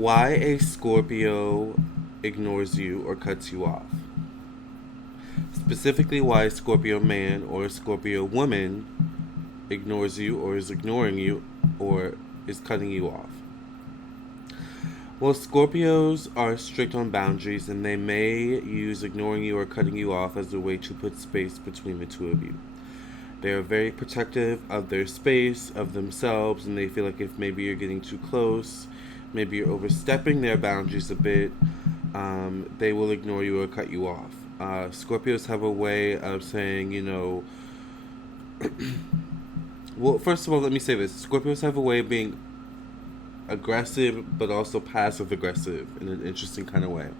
Why a Scorpio ignores you or cuts you off. Specifically, why a Scorpio man or a Scorpio woman ignores you or is ignoring you or is cutting you off. Well, Scorpios are strict on boundaries and they may use ignoring you or cutting you off as a way to put space between the two of you. They are very protective of their space, of themselves, and they feel like if maybe you're getting too close, maybe you're overstepping their boundaries a bit, they will ignore you or cut you off. Scorpios have a way of saying, well, first of all, let me say this. Scorpios have a way of being aggressive, but also passive aggressive in an interesting kind of way.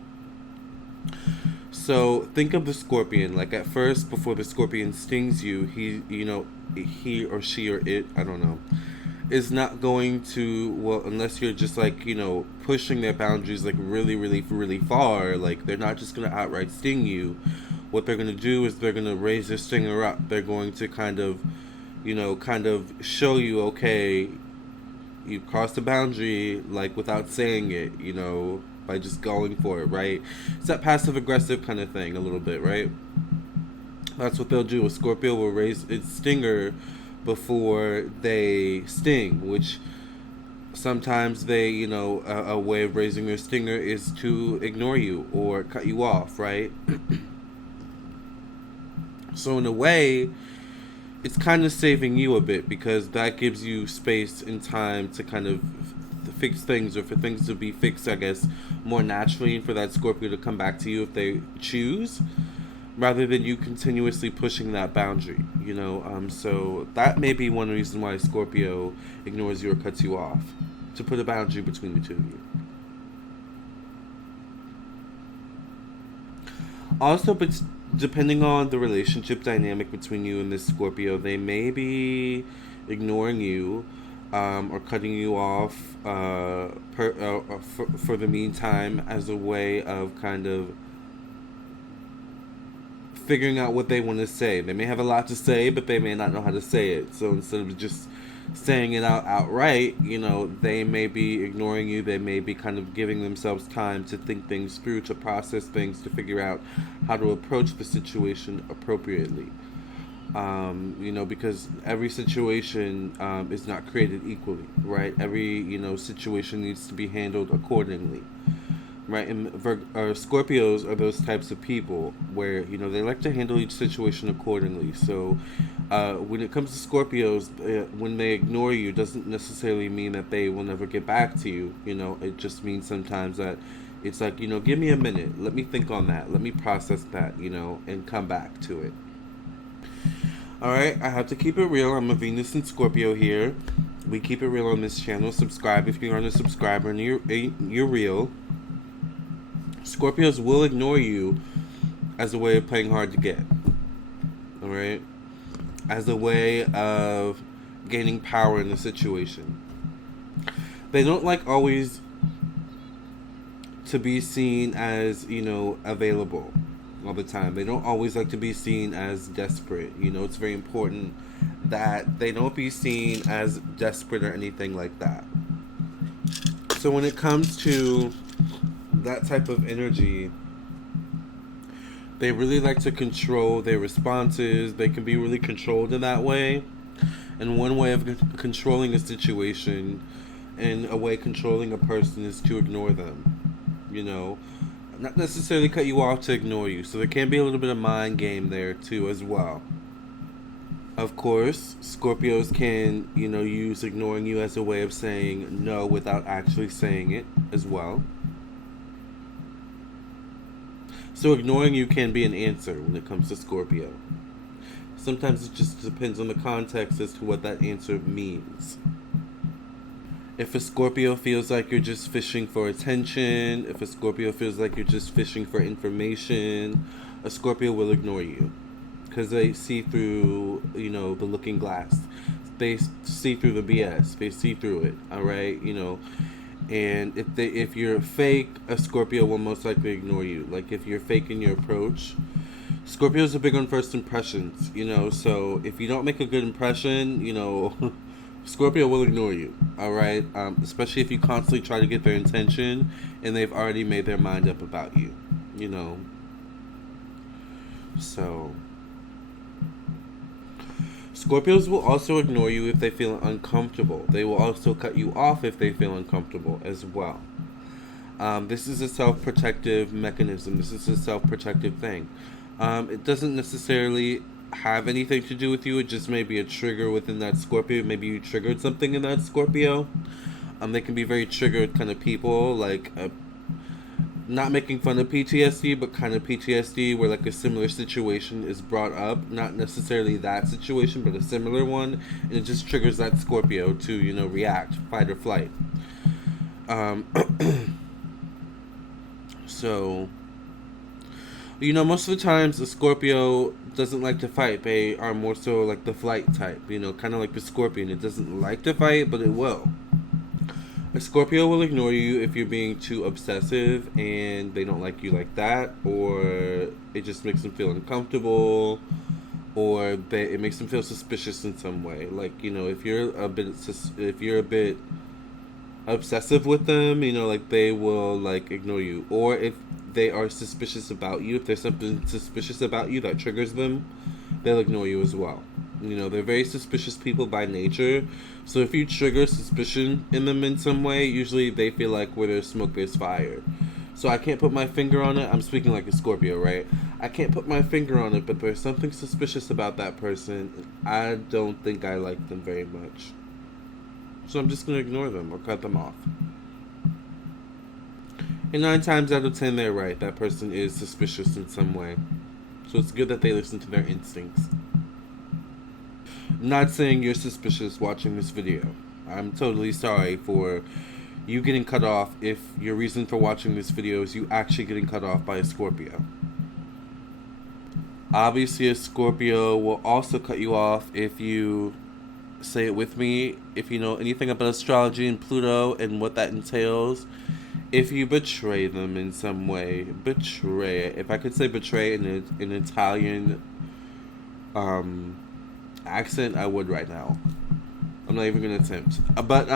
So think of the scorpion. Like at first, before the scorpion stings you, he or she or it, I don't know, is not going to, well, unless you're just like, pushing their boundaries like really, really, really far. Like they're not just gonna outright sting you. What they're gonna do is they're gonna raise their stinger up. They're going to kind of show you, okay, you crossed the boundary, like without saying it, by just going for it, right? It's that passive aggressive kind of thing, a little bit, right? That's what they'll do. A Scorpio will raise its stinger before they sting, which sometimes a way of raising their stinger is to ignore you or cut you off, right? So in a way, it's kind of saving you a bit because that gives you space and time to kind of fix things, or for things to be fixed, I guess, more naturally, and for that Scorpio to come back to you if they choose, rather than you continuously pushing that boundary, So that may be one reason why Scorpio ignores you or cuts you off, to put a boundary between the two of you. Also, but depending on the relationship dynamic between you and this Scorpio, they may be ignoring you or cutting you off for the meantime as a way of kind of figuring out what they want to say. They may have a lot to say, but they may not know how to say it. So instead of just saying it outright, they may be ignoring you. They may be kind of giving themselves time to think things through, to process things, to figure out how to approach the situation appropriately. Because every situation is not created equally, right? Every, situation needs to be handled accordingly, right? And Scorpios are those types of people where, they like to handle each situation accordingly. So when it comes to Scorpios, when they ignore you, doesn't necessarily mean that they will never get back to you. It just means sometimes that it's like, give me a minute. Let me think on that. Let me process that, and come back to it. Alright, I have to keep it real. I'm a Venus and Scorpio here. We keep it real on this channel. Subscribe if you aren't a subscriber and you're real. Scorpios will ignore you as a way of playing hard to get. Alright? As a way of gaining power in a situation. They don't like always to be seen as, available all the time. They don't always like to be seen as desperate. It's very important that they don't be seen as desperate or anything like that. So when it comes to that type of energy, they really like to control their responses. They can be really controlled in that way. And one way of controlling a situation and a way controlling a person is to ignore them. Not necessarily cut you off to ignore you. So there can be a little bit of mind game there too as well. Of course, Scorpios can, use ignoring you as a way of saying no without actually saying it as well. So ignoring you can be an answer when it comes to Scorpio. Sometimes it just depends on the context as to what that answer means. If a Scorpio feels like you're just fishing for attention, if a Scorpio feels like you're just fishing for information, a Scorpio will ignore you. Because they see through, the looking glass. They see through the BS. They see through it, alright? And if you're fake, a Scorpio will most likely ignore you. Like if you're fake in your approach, Scorpios are big on first impressions, so if you don't make a good impression, Scorpio will ignore you, all right? Especially if you constantly try to get their attention and they've already made their mind up about you, you know. So, Scorpios will also ignore you if they feel uncomfortable. They will also cut you off if they feel uncomfortable as well. This is a self protective mechanism, this is a self protective thing. It doesn't necessarily have anything to do with you, it just may be a trigger within that Scorpio. Maybe you triggered something in that Scorpio. They can be very triggered kind of people, like not making fun of PTSD, but kind of PTSD where like a similar situation is brought up, not necessarily that situation, but a similar one, and it just triggers that Scorpio to, you know, react, fight or flight. Um, so, you know, most of the times a Scorpio doesn't like to fight. They are more so like the flight type, you know, kind of like the Scorpion. It doesn't like to fight, but it will. A Scorpio will ignore you if you're being too obsessive and they don't like you like that, or it just makes them feel uncomfortable, or it makes them feel suspicious in some way. Like, you know, if you're a bit obsessive with them, you know, like they will like ignore you. Or if they are suspicious about you, if there's something suspicious about you that triggers them, they'll ignore you as well. You know, they're very suspicious people by nature. So if you trigger suspicion in them in some way, usually they feel like where there's smoke, there's fire. So I can't put my finger on it. I'm speaking like a Scorpio, right? I can't put my finger on it, but there's something suspicious about that person. I don't think I like them very much. So I'm just going to ignore them or cut them off. And 9 times out of 10, they're right. That person is suspicious in some way. So it's good that they listen to their instincts. Not saying you're suspicious watching this video. I'm totally sorry for you getting cut off if your reason for watching this video is you actually getting cut off by a Scorpio. Obviously, a Scorpio will also cut you off if you, say it with me, if you know anything about astrology and Pluto and what that entails. If you betray them in some way, betray. If I could say betray in an Italian accent, I would right now. I'm not even gonna attempt. But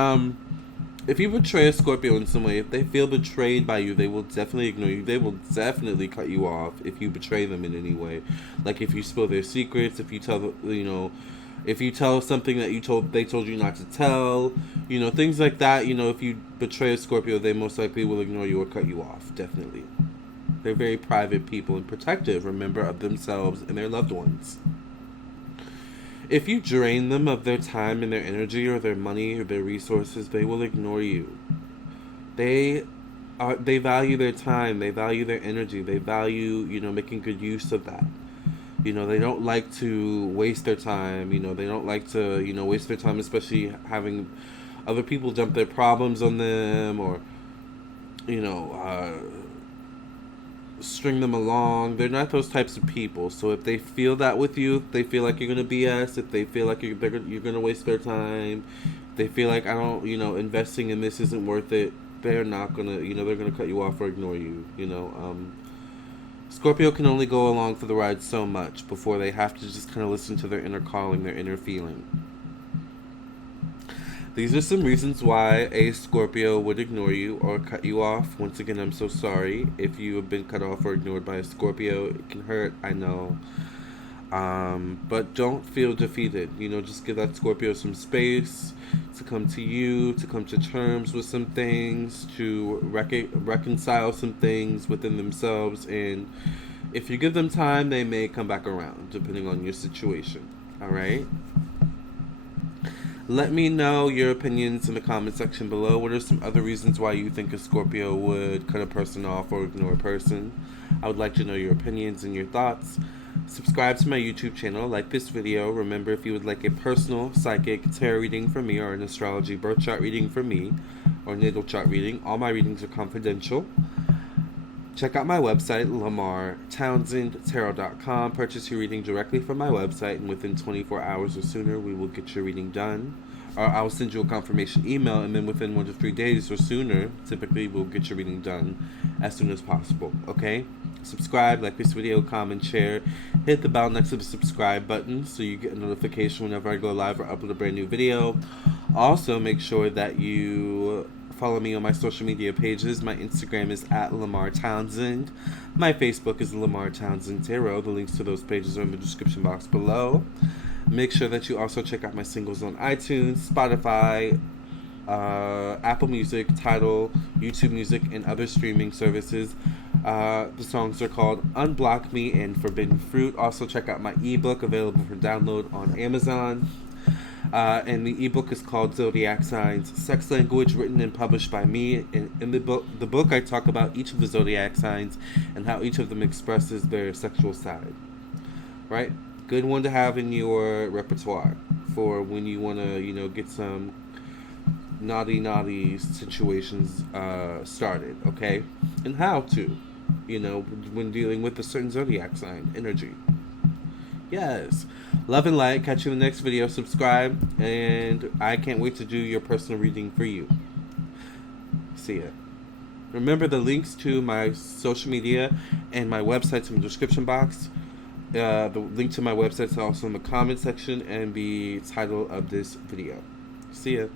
if you betray a Scorpio in some way, if they feel betrayed by you, they will definitely ignore you. They will definitely cut you off if you betray them in any way. Like if you spill their secrets, if you tell, you know, if you tell something that they told you not to tell, you know, things like that. You know, if you betray a Scorpio, they most likely will ignore you or cut you off. Definitely. They're very private people and protective, remember, of themselves and their loved ones. If you drain them of their time and their energy or their money or their resources, they will ignore you. They value their time, they value their energy, they value, you know, making good use of that. You know, they don't like to waste their time, you know, they don't like to, you know, waste their time, especially having other people dump their problems on them or, you know, string them along. They're not those types of people. So if they feel that with you, if they feel like you're gonna BS, if they feel like you're gonna waste their time, if they feel like investing in this isn't worth it, they're not gonna, you know, they're gonna cut you off or ignore you. You know, Scorpio can only go along for the ride so much before they have to just kind of listen to their inner calling, their inner feeling. These are some reasons why a Scorpio would ignore you or cut you off. Once again, I'm so sorry if you have been cut off or ignored by a Scorpio. It can hurt, I know. But don't feel defeated. You know, just give that Scorpio some space to come to you, to come to terms with some things, to reconcile some things within themselves. And if you give them time, they may come back around, depending on your situation. All right? Let me know your opinions in the comment section below. What are some other reasons why you think a Scorpio would cut a person off or ignore a person? I would like to know your opinions and your thoughts. Subscribe to my YouTube channel, like this video. Remember, if you would like a personal psychic tarot reading from me or an astrology birth chart reading from me or natal chart reading, all my readings are confidential. Check out my website, Lamarr, TownsendTarot.com. Purchase your reading directly from my website, and within 24 hours or sooner, we will get your reading done. Or I'll send you a confirmation email, and then within 1 to 3 days or sooner, typically we'll get your reading done as soon as possible, okay? Subscribe, like this video, comment, share. Hit the bell next to the subscribe button so you get a notification whenever I go live or upload a brand new video. Also, make sure that you follow me on my social media pages. My Instagram is at Lamarr Townsend. My Facebook is Lamarr Townsend Tarot. The links to those pages are in the description box below. Make sure that you also check out my singles on iTunes, Spotify, Apple Music, Tidal, YouTube Music, and other streaming services. The songs are called Unblock Me and Forbidden Fruit. Also, check out my ebook available for download on Amazon. And the ebook is called Zodiac Signs, Sex Language, written and published by me. And in the book, I talk about each of the zodiac signs and how each of them expresses their sexual side. Right? Good one to have in your repertoire for when you want to, get some naughty situations started. Okay, and how to, when dealing with a certain zodiac sign energy. Yes. Love and light. Catch you in the next video. Subscribe. And I can't wait to do your personal reading for you. See ya. Remember the links to my social media and my website's in the description box. The link to my website is also in the comment section and the title of this video. See ya.